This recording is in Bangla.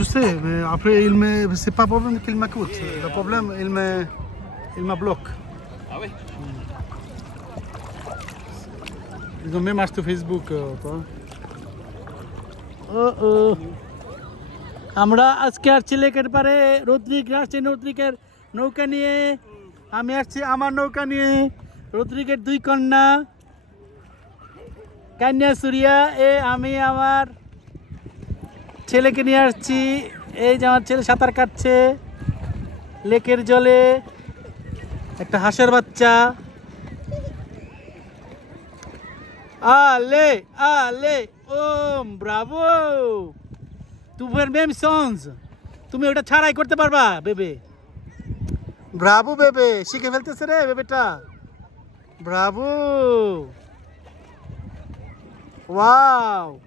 Je sais, mais après, il me... c'est pas le problème qu'il m'écoute. Le problème, il me, il me bloque. Ah oui Ils ont même acheté Facebook. euh, toi. ও ও আমরা আজকে আসছি লেকের পারে রদ্রিক আসছে রদ্রিকের নৌকা নিয়ে আমি আসছি আমার নৌকা নিয়ে রদ্রিকের দুই কন্যা কন্যা সুরিয়া এ আমি আমার ছেলেকে নিয়ে আসছি। এই যে আমার ছেলে সাঁতার কাটছে। লেকের জলে একটা হাঁসের বাচ্চা। Ale, ale, Om bravo. তুমি মেম সন্স। তুমি ওটা ছাড়াই করতে পারবা বেবে। ব্রাভো বেবে। শিখে ফেলতেছে রে বেবেটা। ব্রাভো। ওয়াও।